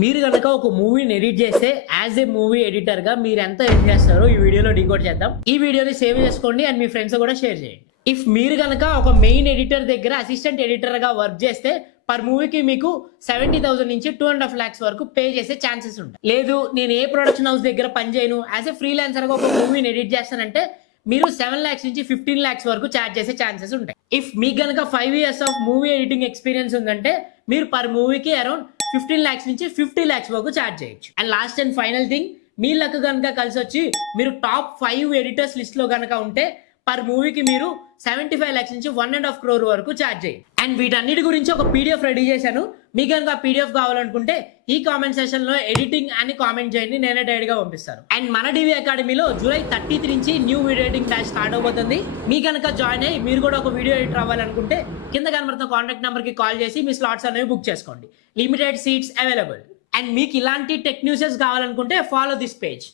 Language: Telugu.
మీరు గనక ఒక మూవీని ఎడిట్ చేస్తే యాజ్ ఏ మూవీ ఎడిటర్ గా మీరు ఎంత ఎడిట్ చేస్తారో ఈ వీడియోలో డీకోడ్ చేద్దాం. ఈ వీడియోని సేవ్ చేసుకోండి అండ్ మీ ఫ్రెండ్స్ కూడా షేర్ చేయండి. ఇఫ్ మీరు గనక ఒక మెయిన్ ఎడిటర్ దగ్గర అసిస్టెంట్ ఎడిటర్ గా వర్క్ చేస్తే పర్ మూవీకి మీకు 70,000 నుంచి 2.5 lakhs వరకు పే చేసే ఛాన్సెస్ ఉంటాయి. లేదు నేను ఏ ప్రొడక్షన్ హౌస్ దగ్గర పని చేయను, యాజ్ ఏ ఫ్రీలాన్సర్ గా ఒక మూవీని ఎడిట్ చేస్తానంటే మీరు 7 lakhs నుంచి 15 lakhs వరకు ఛార్జ్ చేసే ఛాన్సెస్ ఉంటాయి. ఇఫ్ మీకు గనక 5 years of movie editing experience ఉందంటే మీరు పర్ మూవీకి అరౌండ్ 15 lakhs నుంచి 50 lakhs వరకు ఛార్జ్ చేయొచ్చు. And last and final thing, me luck కనుక కలిసి వచ్చి మీరు టాప్ 5 ఎడిటర్స్ లిస్ట్ లో కనుక ఉంటే పర్ మూవీకి మీరు 75 lakhs నుంచి 1.5 crore వరకు ఛార్జ్ చేయండి. అండ్ వీటన్నిటి గురించి ఒక పీడిఎఫ్ రెడీ చేశాను. మీకు కనుక పీడిఎఫ్ కావాలనుకుంటే ఈ కామెంట్ సెషన్ లో ఎడిటింగ్ అని కామెంట్ చేయండి, నేనే డైరెక్ట్ గా పంపిస్తాను. అండ్ మన డివి అకాడమీలో July 30th నుంచి new video editing batch start అవబోతుంది. మీ కనుక జాయిన్ అయ్యి మీరు కూడా ఒక వీడియో ఎడిటర్ అవ్వాలనుకుంటే కింద కనబడుతున్న కాంటాక్ట్ నెంబర్ కి కాల్ చేసి మీ స్లాట్స్ అనేవి బుక్ చేసుకోండి. Limited seats available. అండ్ మీకు ఇలాంటి టెక్ న్యూసెస్ కావాలనుకుంటే ఫాలో దిస్ పేజ్.